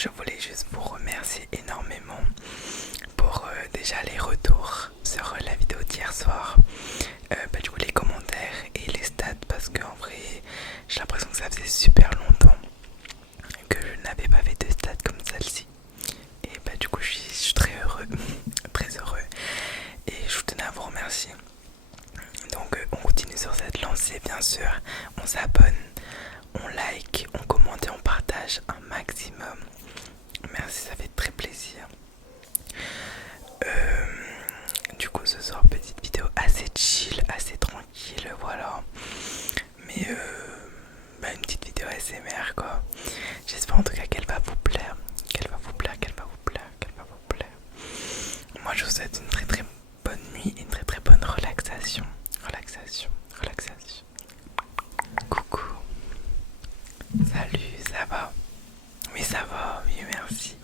je voulais juste vous remercier énormément pour déjà les retours sur la vidéo d'hier soir. Du coup les commentaires et les stats, parce qu'en vrai j'ai l'impression que ça faisait super longtemps que je n'avais pas fait de stats comme celle-ci. Et du coup je suis très heureux, très heureux. Et je vous tenais à vous remercier. Donc on continue sur cette lancée bien sûr. On s'abonne, on like, on commente et on partage un maximum. Merci, ça fait très plaisir. Du coup ce soir petite vidéo assez chill, assez tranquille, voilà. Mais une petite vidéo ASMR quoi. J'espère en tout cas qu'elle va vous plaire. Qu'elle va vous plaire, qu'elle va vous plaire, qu'elle va vous plaire. Moi je vous souhaite une très très bonne nuit et une très très bonne relaxation. Relaxation, relaxation. Coucou. Salut, ça va? Oui ça va, oui merci.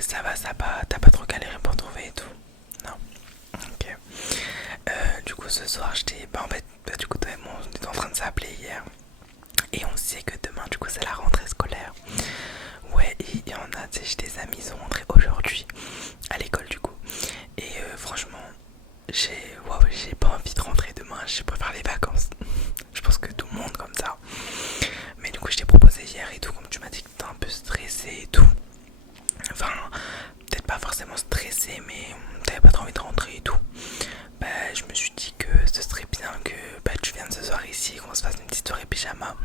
Ça va, t'as pas trop galéré pour trouver et tout? Non. Ok. Du coup ce soir j'étais. Du coup toi et moi on était en train de s'appeler hier. Et on sait que demain du coup c'est la rentrée scolaire. Ouais, et il y en a, tu sais, j'ai des amis, ils sont rentrés aujourd'hui à l'école du coup. Et franchement, j'ai pas envie de rentrer demain, je préfère les vacances. Je pense que tout le monde comme ça. Mais du coup je t'ai proposé hier et tout, comme tu m'as dit que t'étais un peu stressé et tout. Enfin, peut-être pas forcément stressé, mais t'avais pas trop envie de rentrer et tout. Je me suis dit que ce serait bien que tu viennes ce soir ici, qu'on se fasse une petite soirée pyjama.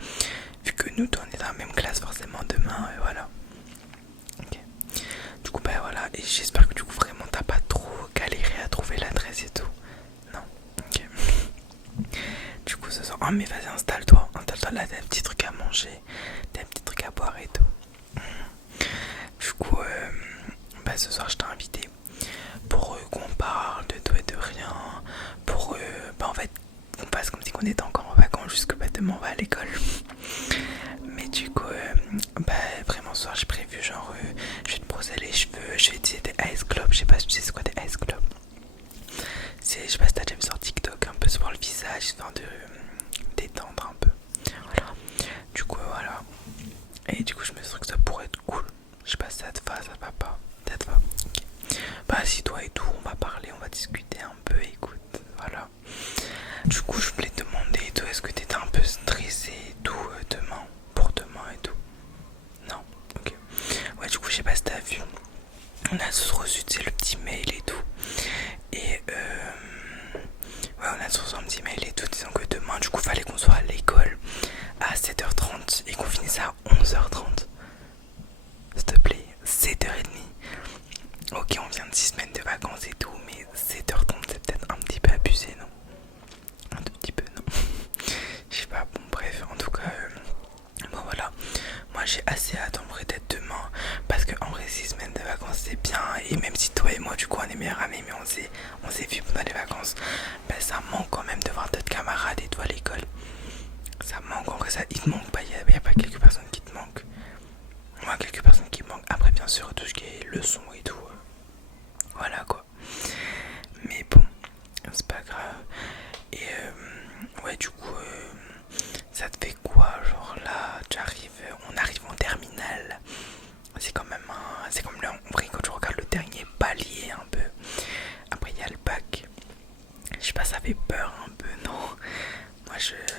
Vu que nous, on est dans la même classe forcément demain, et voilà. Ok. Du coup, voilà. Et j'espère que du coup, vraiment, t'as pas trop galéré à trouver l'adresse et tout. Non. Ok. Du coup, ce soir. Oh, mais vas-y, installe-toi. Installe-toi là, t'as des petits trucs à manger, t'as des petits trucs à boire et tout. Du coup, ce soir, je t'ai invité pour qu'on parle de tout et de rien. Pour, en fait, on passe comme si on était encore en vacances, jusque demain on va à l'école. Mais du coup, vraiment, ce soir, j'ai prévu, genre, je vais te brosser les cheveux, je vais utiliser des Ice Globes. Je sais pas si tu sais c'est quoi des Ice Globes. Je sais pas si t'as déjà vu sur TikTok, un peu sur le visage, histoire de détendre un peu. Voilà. Du coup, voilà. Et du coup, je me suis dit que ça pourrait être cool. Je sais pas si ça te va, ça te va pas. Ça te va. Ok. Assis-toi et tout, on va parler, on va discuter un peu, écoute, voilà. Du coup, je voulais te demander et tout, est-ce que t'étais un peu stressé et tout demain, pour demain et tout? Non? Ok. Ouais, du coup, je sais pas si t'as vu, on a tous reçu, tu sais, le petit mail et tout. Et ouais, on a tous reçu un petit mail et tout, disant que demain, du coup, fallait qu'on soit à l'école à 7h30 et qu'on finisse à 11h30. S'il te plaît, 7h30. Ok, on vient de 6 semaines de vacances et tout, mais 7h30 c'est peut-être un petit peu abusé, non? Un tout petit peu, non? Je sais pas, bon bref, en tout cas, voilà. Moi j'ai assez hâte en vrai d'être demain, parce que en vrai 6 semaines de vacances c'est bien, et même si toi et moi du coup on est meilleurs amis, mais on s'est vu pendant les vacances, ça manque quand même de voir d'autres camarades et toi à l'école. Ça manque, en vrai ça, il te manque pas, y a pas quelques personnes qui te manquent. Moi quelques personnes qui me manquent, après bien sûr tout ce qui est leçon et tout. Voilà quoi. Mais bon, c'est pas grave. Et ouais, du coup, ça te fait quoi? Genre là, on arrive en terminale. C'est quand même c'est comme là, en vrai, quand tu regardes le dernier palier un peu. Après, il y a le bac. Je sais pas, ça fait peur un peu, non? Moi,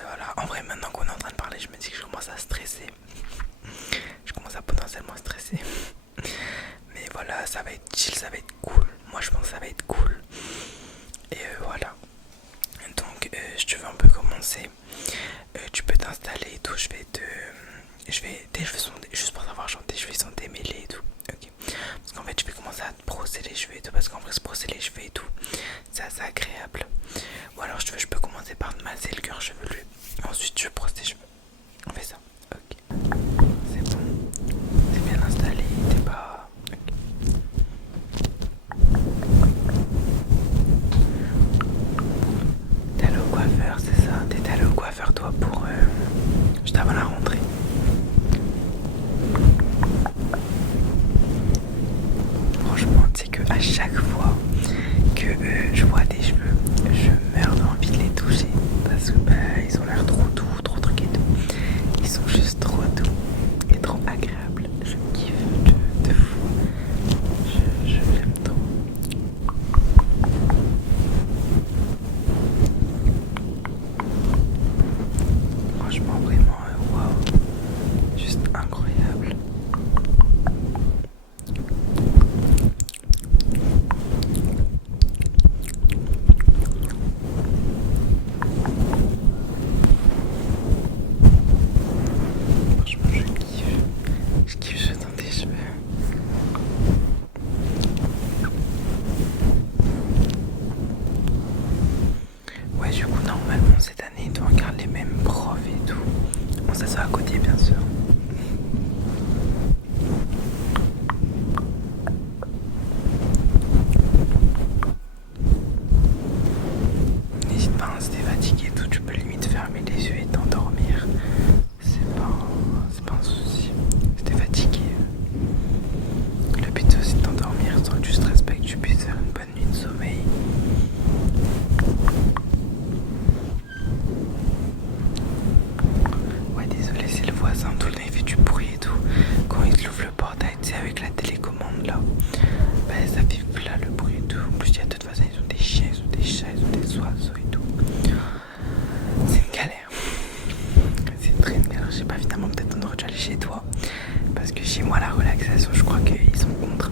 voilà. En vrai, maintenant qu'on est en train de parler, je me dis que je commence à stresser. Je commence à potentiellement stresser. Mais voilà, ça va Parce que chez moi la relaxation je crois qu'ils sont contre.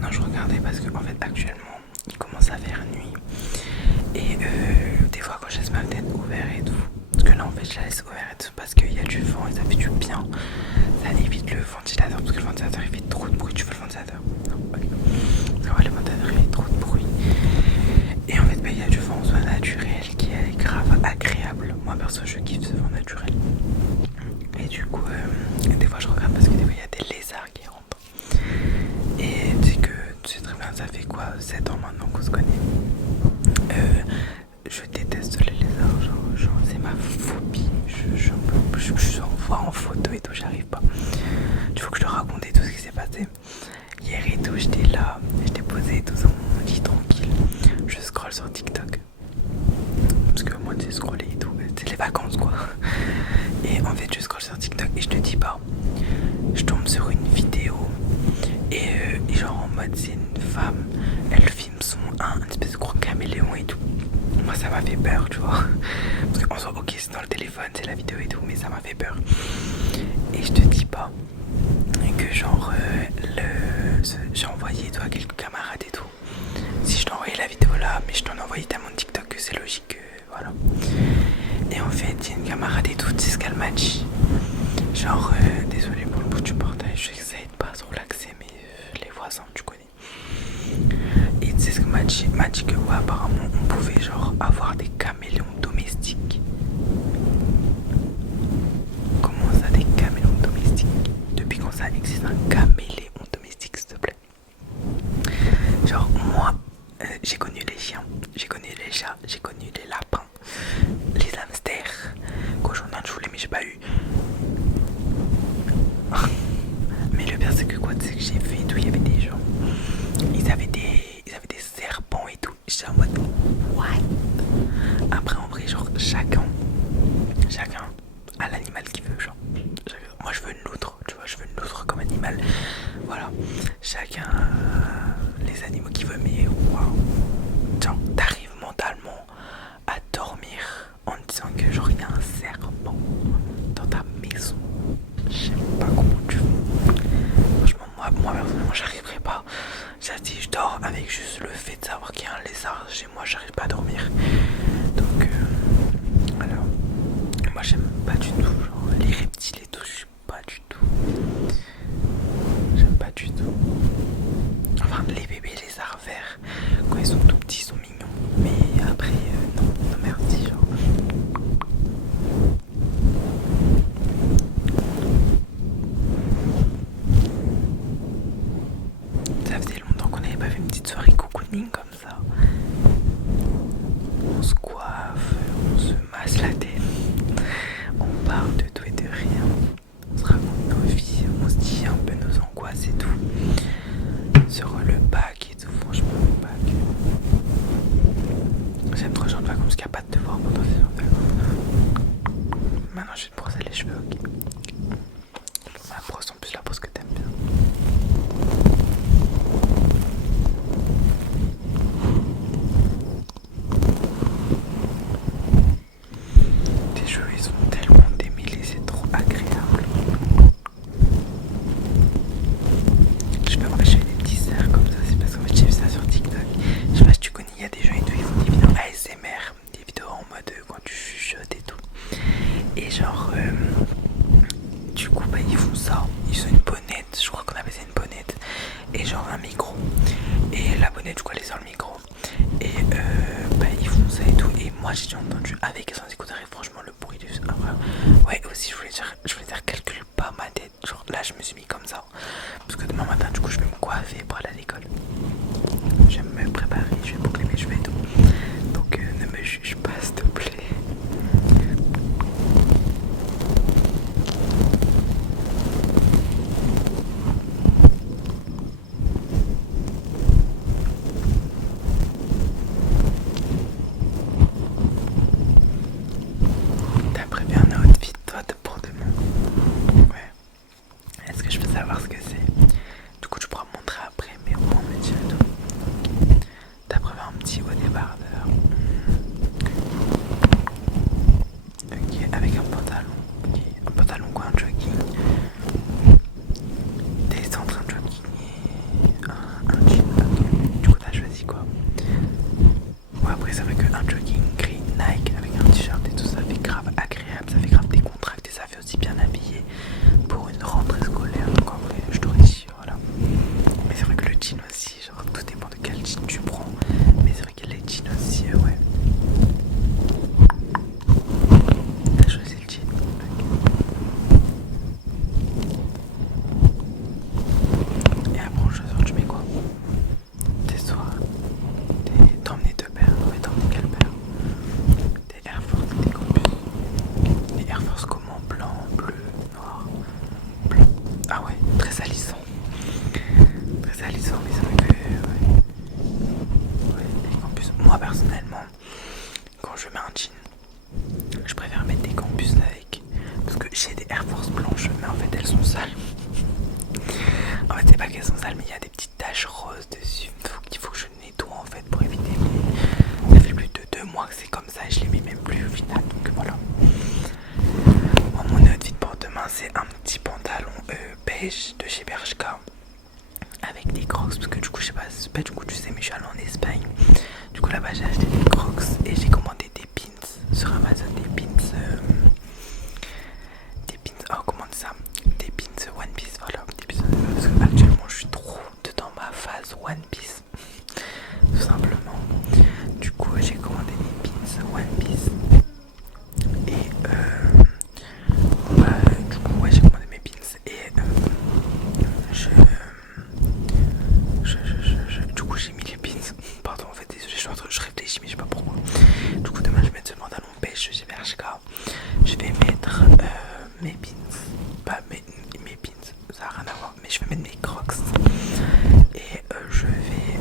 Non, je regardais parce que en fait actuellement il commence à faire nuit et des fois quand je laisse ma fenêtre ouverte et tout, parce que là en fait je la laisse ouverte et tout parce qu'il y a du vent et ça fait du bien, ça évite le ventilateur parce que le ventilateur il fait trop de bruit. Tu veux le ventilateur? Non, ok. Parce qu'en fait le ventilateur il fait trop de bruit et en fait bah, il y a du vent soit naturel qui est grave agréable. Moi perso je kiffe ce vent naturel et du coup des fois je regarde parce que des fois il y a des lézards qui rentrent. Et tu sais que tu sais très bien, ça fait quoi 7 ans maintenant qu'on se connaît. Je déteste les lézards, genre c'est ma phobie. Je en vois en photo et tout, j'arrive pas. Il faut que je te raconte tout ce qui s'est passé. Hier et tout, j'étais là, j'étais posé tout sur mon lit tranquille. Je scrolle sur TikTok. Parce que moi, tu sais, scroller et tout, c'est les vacances quoi. Et en fait, je scrolle sur TikTok et je te dis pas. Je tombe sur une vidéo et genre en mode c'est une femme, elle filme un espèce de gros caméléon et tout. Moi ça m'a fait peur tu vois. Parce qu'en soi ok c'est dans le téléphone, c'est la vidéo et tout, mais ça m'a fait peur. Et je te dis pas que genre j'ai envoyé toi à quelques camarades et tout. Si je t'ai envoyé la vidéo là, mais je t'en ai envoyé tellement de TikTok que c'est logique voilà. Et en fait il y a une camarade et tout, c'est ce qu'elle m'a dit. Genre désolé pour le bout du portail, je sais que ça aide pas à se relaxer mais les voisins tu connais. Et tu sais ce que m'a dit que ouais, apparemment on pouvait genre avoir des caméléons domestiques. Comment ça des caméléons domestiques? Depuis quand ça existe un caméléon domestique s'il te plaît? Genre moi j'ai connu les chiens, j'ai connu les chats, j'ai connu les lapins, les hamsters, cochons d'Inde je voulais mais j'ai pas eu. Mais le pire c'est que quoi, tu sais que j'ai fait et tout, il y avait des gens, ils avaient des serpents et tout. J'étais en mode what? Après en vrai genre chacun a l'animal qu'il veut genre. Moi je veux une loutre, tu vois, je veux une loutre comme animal. Voilà. Chacun a les animaux qu'il veut mais waouh. Genre t'arrives mentalement à dormir en disant que genre il y a un serpent dans ta maison. Je sais pas comment tu fais. Franchement moi personnellement j'arriverai pas. J'ai dit je dors avec juste le fait de savoir qu'il y a un lézard chez moi, j'arrive pas à dormir. Donc voilà. Moi j'aime pas du tout genre les reptiles et tout, je suis pas du tout. J'aime pas du tout. Enfin les bébés lézards verts quand ils sont tout petits ils sont mignons. Mais après non merci genre. Ça faisait longtemps qu'on n'avait pas fait une petite soirée cocooning comme ça. On se coiffe, on se masse la tête, on parle de tout et de rien, on se raconte nos vies, on se dit un peu nos angoisses et tout. Sur le bac et tout, franchement le bac. J'aime trop les gens de vacances parce qu'il n'y a pas de devoir pendant ces gens de vacances. Maintenant je vais te brosser les cheveux, ok. La brosse en plus la brosse que t'aimes bien. Tes cheveux ils sont tellement démêlés, c'est trop agréable. En fait je fais des petits cercles comme ça, c'est parce qu'en fait j'ai vu ça sur TikTok. Je sais pas si tu connais, il y a des gens et tout, ils font des vidéos ASMR, des vidéos en mode quand tu chuchotes et tout. Et genre du coup bah ils font ça, ils ont une bonnette, je crois qu'on appelle ça une bonnette. Et genre un micro. Et la bonnette du coup elle est sur le micro. Et bah ils font ça et tout. Et moi j'ai déjà entendu avec et sans écouteur et franchement le bruit du... Ouais aussi je voulais dire calcule pas ma tête. Genre là je me suis mis comme ça. Parce que demain matin du coup je vais me coiffer pour aller à l'école. Je vais me préparer, je vais boucler mes cheveux et tout. Donc ne me juge pas s'il te plaît. avec un pantalon quoi, un jogging, des centres, un jogging et un jean. Okay. Du coup t'as choisi quoi? Ouais, après c'est vrai qu'un jogging gris Nike avec un t-shirt et tout ça fait grave agréable, ça fait grave décontracté, ça fait aussi bien habillé pour une rentrée scolaire. Donc en vrai je t'aurais dit voilà. Mais c'est vrai que le jean aussi, genre tout dépend de quel jean tu prends. Mais c'est vrai que les jeans aussi, ouais. T'as choisi le jean. Et après en chaussures tu mets quoi? Tes soirs. T'as emmené deux paires. Ouais, t'as emmené quelle paire? Des Air Force, des Campus. Les Air Force comment? Blanc, bleu, noir, blanc. Ah ouais, très salissant. Très salissant, mais c'est vrai que ouais. Ouais, les Campus. Moi personnellement, quand je mets un jean, je préfère mettre des Campus avec. Parce que j'ai des Air Force blanches, mais en fait elles sont sales. En fait c'est pas qu'elles sont sales, mais il y a des petites taches roses dessus. Il faut que je nettoie en fait pour éviter. Mais ça fait plus de 2 mois que c'est comme ça et je les mets même plus au final. Donc voilà. Moi, mon outfit pour demain c'est un petit pantalon beige de chez Bershka avec des crocs parce que du coup je sais pas du coup tu sais mais je suis allée en Espagne. Du coup là-bas j'ai acheté des crocs et j'ai commandé des pins sur Amazon, oh comment ça, des pins One Piece, voilà, des pins, parce que actuellement je suis trop dans ma phase One Piece, tout simplement. Du coup j'ai commandé des pins One Piece et du coup ouais j'ai commandé mes pins et du coup j'ai mis les pins, pardon en fait désolé je réfléchis mais je sais pas pourquoi. Du coup demain je vais mettre ce pantalon beige chez Bershka, je vais mettre mes pins, pas mes pins, ça n'a rien à voir, mais je vais mettre mes crocs et je vais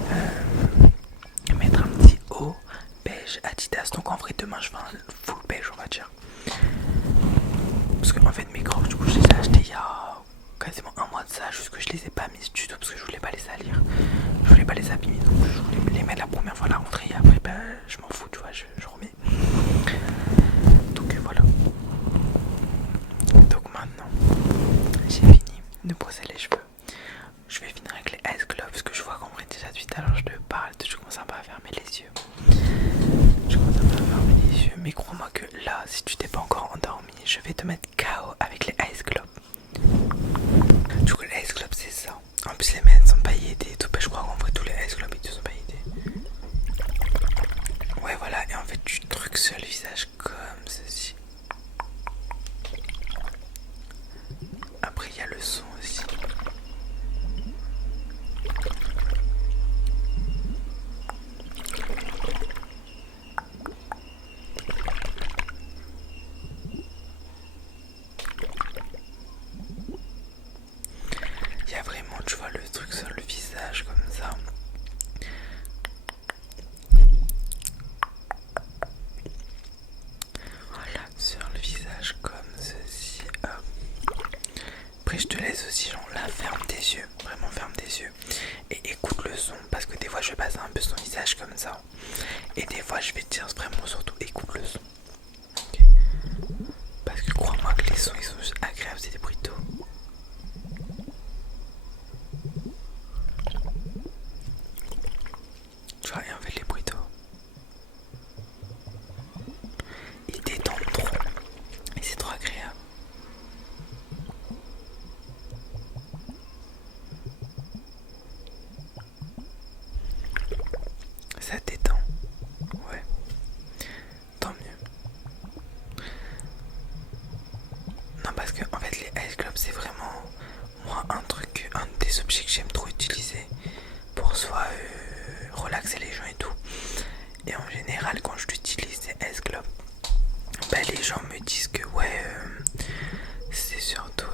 mettre un petit haut beige Adidas. Donc en vrai demain je fais un full beige on va dire, parce que en fait mes crocs du coup je les ai achetés il y a quasiment un mois de ça, juste que je les ai pas mis du tout parce que je voulais pas les salir, je voulais pas les abîmer, donc je voulais les mettre la première fois à la rentrée et après je m'en fous tu vois, je remets. Donc voilà. Donc maintenant j'ai fini de brosser les cheveux. Je vais finir avec les Ice Gloves parce que je vois qu'en vrai déjà de suite alors je te parle, je commence un peu à fermer les yeux. Je commence un peu à fermer les yeux, mais crois-moi que là, si tu t'es pas encore endormi, je vais te mettre KO avec les Ice Gloves. Du coup les Ice Gloves c'est ça. En plus les miennes sont pailletés et tout, je crois qu'en vrai tous les Ice Gloves ils sont pailletés. Ouais voilà, et en fait tu trucs sur le visage comme ceci. Après il y a le son aussi. Il y a vraiment, tu vois, le truc sur le visage comme ça. Voilà, sur le visage comme ceci. Hop. Après, je te laisse aussi, genre là, ferme tes yeux. Vraiment, ferme tes yeux. Et écoute le son. Parce que des fois, je vais passer un peu sur ton visage comme ça. Et des fois, je vais te dire vraiment surtout, écoute le son. Okay. Parce que crois-moi que les sons, ils sont juste agréables, c'est des bruits d'eau. Tu vois, et en fait, les bruits d'eau, ils détendent trop. Et c'est trop agréable. Ça détend. Ouais. Tant mieux. Non, parce que en fait, les Ice Globes, c'est vraiment, moi, un des objets que j'aime trop utiliser pour soit relaxer les gens et tout. Et en général, quand je l'utilise, ces Ice Globes, les gens me disent que ouais, c'est surtout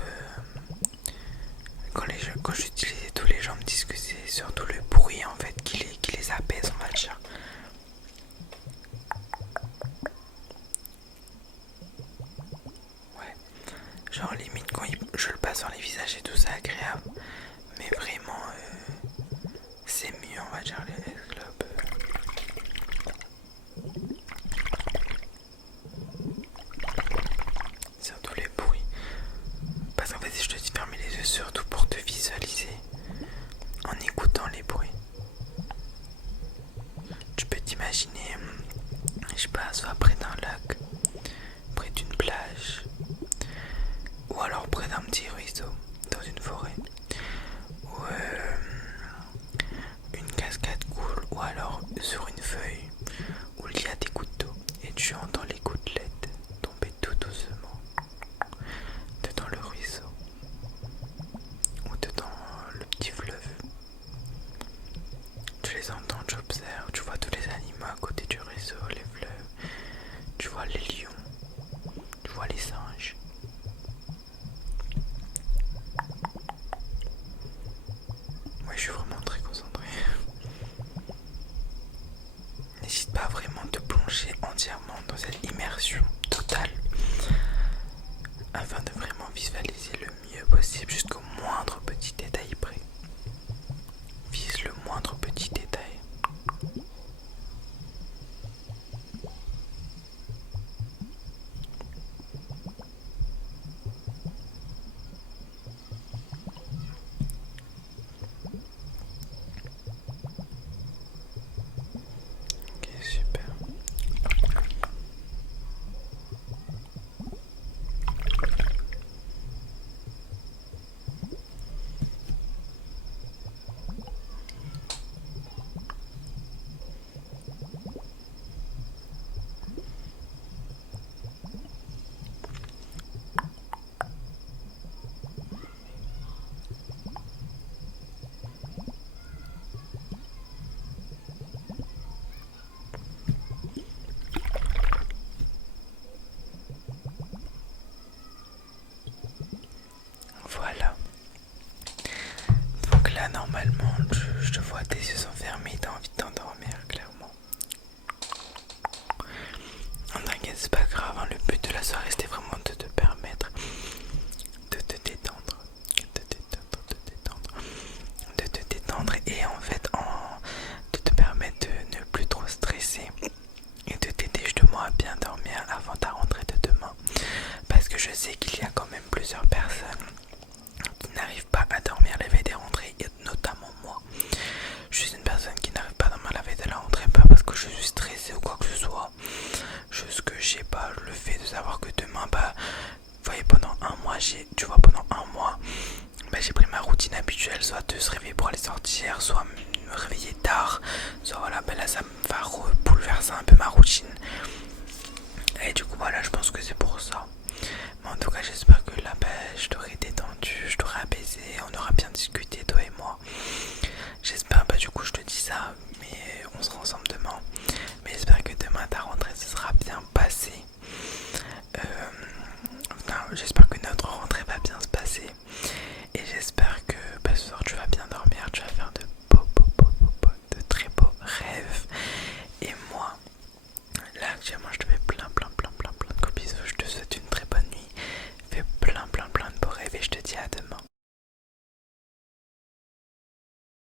quand j'utilise et tout, les gens me disent que c'est surtout le bruit en fait qui les apaise, on va dire. Ouais, genre limite quand je le passe sur les visages et tout, c'est agréable, mais vraiment c'est mieux, on va dire, les Ice Globes. vois les singes. Ouais, je suis vraiment très concentré. N'hésite pas vraiment de plonger entièrement dans cette immersion totale afin de vraiment visualiser le mieux possible jusqu'au moindre petit détail près. Vise le moindre petit détail. Ok, super. Voilà. Donc là, normalement, je te vois, tes yeux sont fermés, t'as envie de t'endormir, clairement. T'inquiète, c'est pas grave, hein. Le but de la soirée, c'était vraiment de te permettre de te détendre, de te détendre et en fait, de te permettre de ne plus trop stresser et de t'aider justement à bien dormir avant ta rentrée de demain. Parce que je sais qu'il y a quand même plusieurs personnes qui n'arrivent pas à dormir la veille des rentrées, et notamment moi. Je suis une personne qui n'arrive pas à dormir la veille de la rentrée, pas parce que je suis stressé ou quoi que ce soit, juste que je sais pas, le fait de savoir que demain, bah, vous voyez, pendant un mois, pendant un mois, bah, j'ai pris ma routine habituelle, soit de se réveiller pour aller sortir, soit me réveiller tard, soit voilà, bah là ça va bouleverser un peu ma routine. Et du coup voilà, je pense que c'est pour ça.